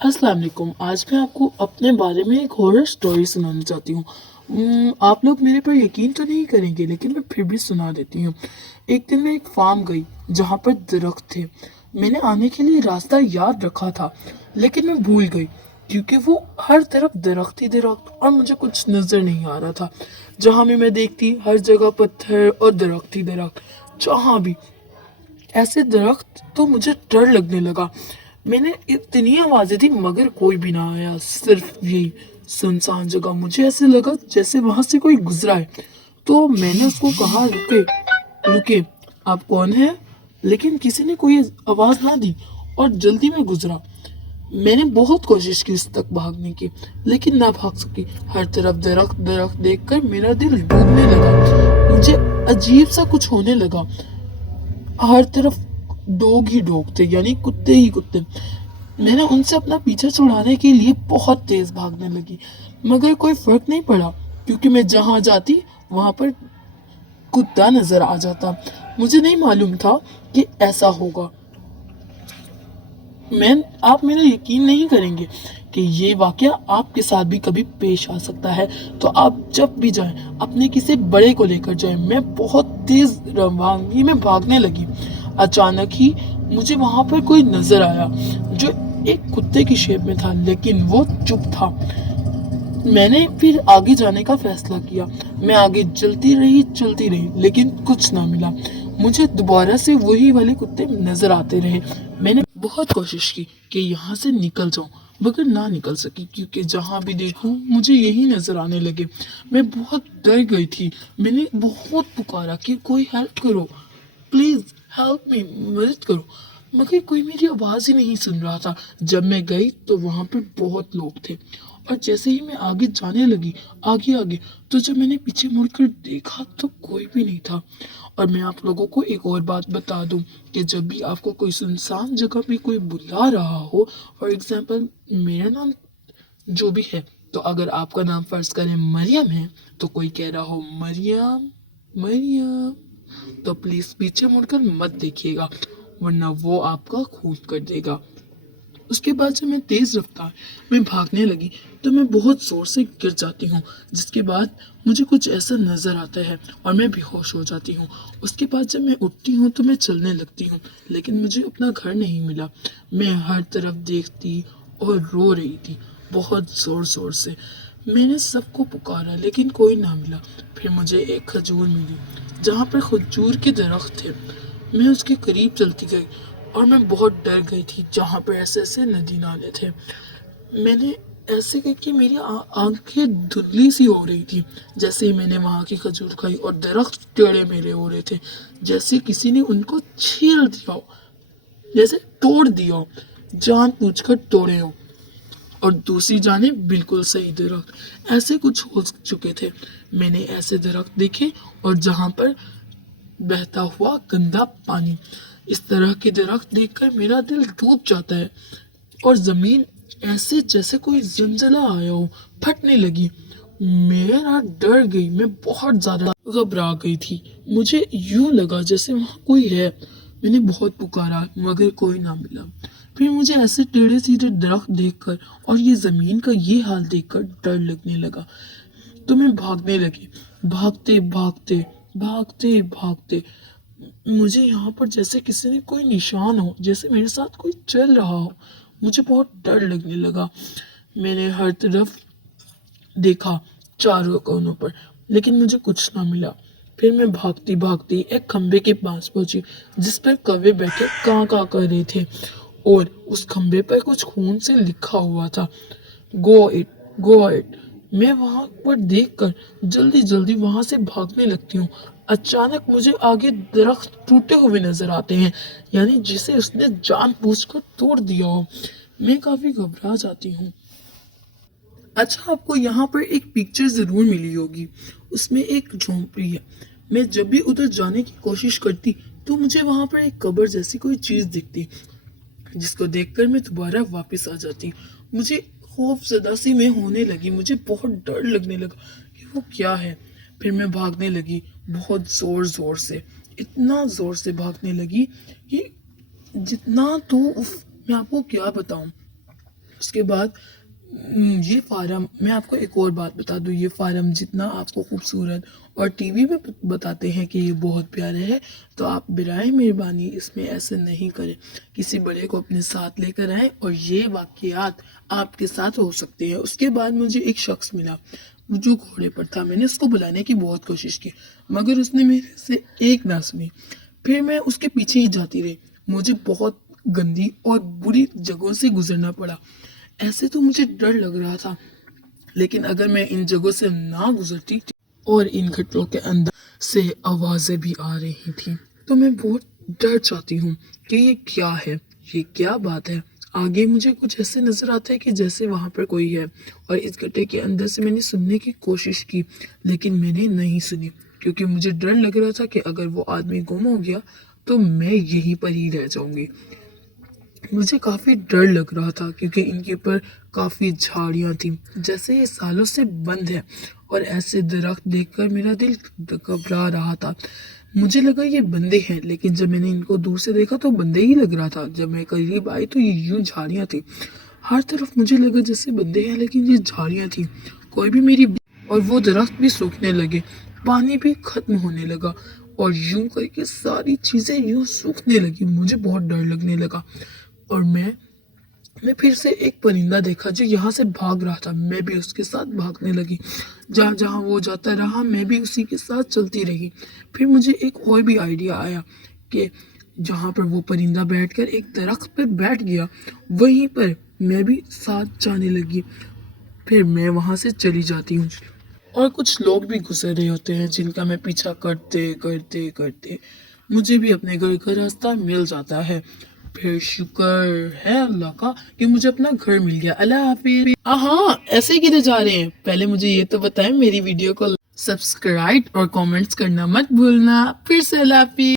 अस्सलाम वालेकुम। आज मैं आपको अपने बारे में एक हॉरर स्टोरी सुनाना चाहती हूँ। आप लोग मेरे पर यकीन तो नहीं करेंगे, लेकिन मैं फिर भी सुना देती हूँ। एक दिन मैं एक फार्म गई जहाँ पर दरख्त थे। मैंने आने के लिए रास्ता याद रखा था, लेकिन मैं भूल गई क्योंकि वो हर तरफ दरख्त ही दरख्त और मुझे कुछ नजर नहीं आ रहा था। जहाँ भी मैं देखती, हर जगह पत्थर और दरख्त ही दरख्त। जहाँ भी ऐसे दरख्त तो मुझे डर लगने लगा। मैंने इतनी आवाजें दी मगर कोई भी ना आया, सिर्फ यही सुनसान जगह। मुझे ऐसे लगा जैसे वहां से कोई गुजरा है। तो मैंने उसको कहा, रुके रुके, आप कौन है? लेकिन किसी ने कोई आवाज ना दी और जल्दी में गुजरा। मैंने बहुत कोशिश की उस तक भागने की, लेकिन ना भाग सकी। हर तरफ दरख्त दरख्त देखकर मेरा दिल डूबने लगा। मुझे अजीब सा कुछ होने लगा। हर तरफ डॉग ही डॉग थे, यानी कुत्ते ही कुत्ते। मैंने उनसे अपना पीछा छुड़ाने के लिए बहुत तेज भागने लगी, मगर कोई फर्क नहीं पड़ा क्योंकि मैं जहां जाती वहां पर कुत्ता नजर आ जाता। मुझे नहीं मालूम था कि ऐसा होगा। मैं आप मेरा यकीन नहीं करेंगे कि ये वाकया आपके साथ भी कभी पेश आ सकता है। तो आप जब भी जाएं अपने किसी बड़े को लेकर जाएं। मैं बहुत तेज रवानगी में भागने लगी। अचानक ही मुझे वहां पर कोई नजर आया जो एक कुत्ते की शेप में था, लेकिन वो चुप था। मैंने फिर आगे जाने का फैसला किया। मैं आगे चलती रही, लेकिन कुछ ना मिला। मुझे दोबारा से वही वाले कुत्ते नजर आते रहे। मैंने बहुत कोशिश की कि यहाँ से निकल जाऊं, मगर ना निकल सकी क्योंकि जहां भी देखूं मुझे यही नजर आने लगे। मैं बहुत डर गई थी। मैंने बहुत पुकारा कि कोई हेल्प करो, प्लीज हेल्प मी, मदद करो, मगर कोई मेरी आवाज ही नहीं सुन रहा था। जब मैं गई तो वहां पर बहुत लोग थे, और जैसे ही मैं आगे जाने लगी, आगे आगे, तो जब मैंने पीछे मुड़कर देखा तो कोई भी नहीं था। और मैं आप लोगों को एक और बात बता दूं कि जब भी आपको कोई सुनसान जगह पे कोई बुला रहा हो, फॉर एग्जाम्पल मेरा नाम जो भी है, तो अगर आपका नाम फर्ज करें मरियम है, तो कोई कह रहा हो मरियम मरियम, तो प्लीज पीछे मुड़कर मत देखिएगा, वरना वो आपका खून कर देगा। उसके बाद जब मैं तेज रफ्तार में भागने लगी तो मैं बहुत जोर से गिर जाती हूँ, जिसके बाद मुझे कुछ ऐसा नजर आता है और मैं बेहोश हो जाती हूँ। उसके बाद जब मैं उठती हूँ तो मैं चलने लगती हूँ, लेकिन मुझे अपना घर नहीं मिला। मैं हर तरफ देखती और रो रही थी बहुत जोर जोर से। मैंने सबको पुकारा लेकिन कोई ना मिला। फिर मुझे एक खजूर मिली जहाँ पर खजूर के दरख्त थे। मैं उसके करीब चलती गई और मैं बहुत डर गई थी जहाँ पर ऐसे ऐसे नदी नाले थे। मैंने ऐसे करके मेरी आंखें धुंधली सी हो रही थी। जैसे ही मैंने वहाँ की खजूर खाई और दरख्त टेढ़े मेढ़े हो रहे थे, जैसे किसी ने उनको छील दिया हो, जैसे तोड़ दिया हो, जान पूछकर तोड़े हो। और दूसरी जाने बिल्कुल सही दरख्त ऐसे कुछ हो चुके थे। मैंने ऐसे दरख्त देखे और जहाँ पर बहता हुआ गंदा पानी। इस तरह के दरख्त देखकर मेरा दिल डूब जाता है और जमीन ऐसे जैसे कोई जलजला आया हो फटने लगी। मेरा डर गई, मैं बहुत ज्यादा घबरा गई थी। मुझे यूं लगा जैसे वहां कोई है। मैंने बहुत पुकारा मगर कोई ना मिला। फिर मुझे ऐसे टेढ़े सीधे दरख्त देखकर और ये जमीन का ये हाल देखकर डर लगने लगा। तो मैं भागने लगी, भागते भागते भागते भागते। मुझे यहाँ पर जैसे किसी ने कोई निशान हो, जैसे मेरे साथ कोई चल रहा हो। मुझे बहुत डर लगने लगा। मैंने हर तरफ देखा, चारों कोनों पर, लेकिन मुझे कुछ ना मिला। फिर मैं भागती भागती एक खंबे के पास पहुंची जिस पर कौवे बैठे कां कां कर रहे थे, और उस खंबे पर कुछ खून से लिखा हुआ था, गो इट गो इट। मैं वहां पर देखकर जल्दी जल्दी वहां से भागने लगती हूँ। अचानक मुझे आगे दरख्त टूटे हुए नजर आते हैं, यानी जिसे उसने जानबूझकर तोड़ दिया हो। मैं काफी घबरा जाती हूँ। अच्छा, आपको यहाँ पर एक पिक्चर जरूर मिली होगी, उसमें एक झोंपड़ी है। मैं जब भी उधर जाने की कोशिश करती तो मुझे वहां पर एक कब्र जैसी कोई चीज दिखती, जिसको देखकर मैं दोबारा वापस आ जाती। मुझे खौफ ज़दा सी में होने लगी, मुझे बहुत डर लगने लगा कि वो क्या है। फिर मैं भागने लगी बहुत ज़ोर ज़ोर से, इतना ज़ोर से भागने लगी कि जितना तो उफ, मैं आपको क्या बताऊं। اس کے بعد یہ فارم، میں آپ کو ایک اور بات بتا دوں، یہ فارم جتنا آپ کو خوبصورت اور ٹی وی میں بتاتے ہیں کہ یہ بہت پیارا ہے، تو آپ برائے مہربانی اس میں ایسے نہیں کریں. کسی بڑے کو اپنے ساتھ لے کر آئیں اور یہ واقعات آپ کے ساتھ ہو سکتے ہیں. اس کے بعد مجھے ایک شخص ملا جو گھوڑے پر تھا. میں نے اس کو بلانے کی بہت کوشش کی مگر اس نے میرے سے ایک نہ سنی. پھر میں اس کے پیچھے ہی جاتی رہی. مجھے بہت گندی اور بری جگہوں سے گزرنا پڑا. ایسے تو مجھے ڈر لگ رہا تھا، لیکن اگر میں ان جگہوں سے نہ گزرتی اور ان گھٹوں کے اندر سے آوازیں بھی آ رہی تھیں تو میں بہت ڈر جاتی ہوں کہ یہ کیا ہے، یہ کیا بات ہے. آگے مجھے کچھ ایسے نظر آتا ہے کہ جیسے وہاں پر کوئی ہے، اور اس گھٹے کے اندر سے میں نے سننے کی کوشش کی لیکن میں نے نہیں سنی، کیونکہ مجھے ڈر لگ رہا تھا کہ اگر وہ آدمی گم ہو گیا تو میں یہیں پر ہی رہ جاؤں گی. مجھے کافی ڈر لگ رہا تھا کیونکہ ان کے اوپر کافی جھاڑیاں تھیں جیسے یہ سالوں سے بند ہے، اور ایسے درخت دیکھ کر میرا دل گھبرا رہا تھا. مجھے لگا یہ بندے ہیں، لیکن جب میں نے ان کو دور سے دیکھا تو بندے ہی لگ رہا تھا. جب میں قریب آئی تو یہ یوں جھاڑیاں تھیں. ہر طرف مجھے لگا جیسے بندے ہیں لیکن یہ جھاڑیاں تھیں. کوئی بھی میری اور وہ درخت بھی سوکھنے لگے، پانی بھی ختم ہونے لگا، اور یوں کر کے ساری چیزیں یوں سوکھنے لگی. مجھے بہت ڈر لگنے لگا، اور میں پھر سے ایک پرندہ دیکھا جو یہاں سے بھاگ رہا تھا. میں بھی اس کے ساتھ بھاگنے لگی. جہاں جہاں وہ جاتا رہا میں بھی اسی کے ساتھ چلتی رہی. پھر مجھے ایک اور بھی آئیڈیا آیا کہ جہاں پر وہ پرندہ بیٹھ کر ایک درخت پہ بیٹھ گیا وہیں پر میں بھی ساتھ جانے لگی. پھر میں وہاں سے چلی جاتی ہوں، اور کچھ لوگ بھی گزر رہے ہوتے ہیں جن کا میں پیچھا کرتے کرتے کرتے مجھے بھی اپنے گھر کا راستہ مل جاتا ہے. پھر شکر ہے اللہ کا کہ مجھے اپنا گھر مل گیا. اللہ حافظ. ہاں، ایسے ہی کدھر جا رہے ہیں؟ پہلے مجھے یہ تو بتائیں. میری ویڈیو کو سبسکرائب اور کامنٹس کرنا مت بھولنا. پھر سے اللہ حافظ.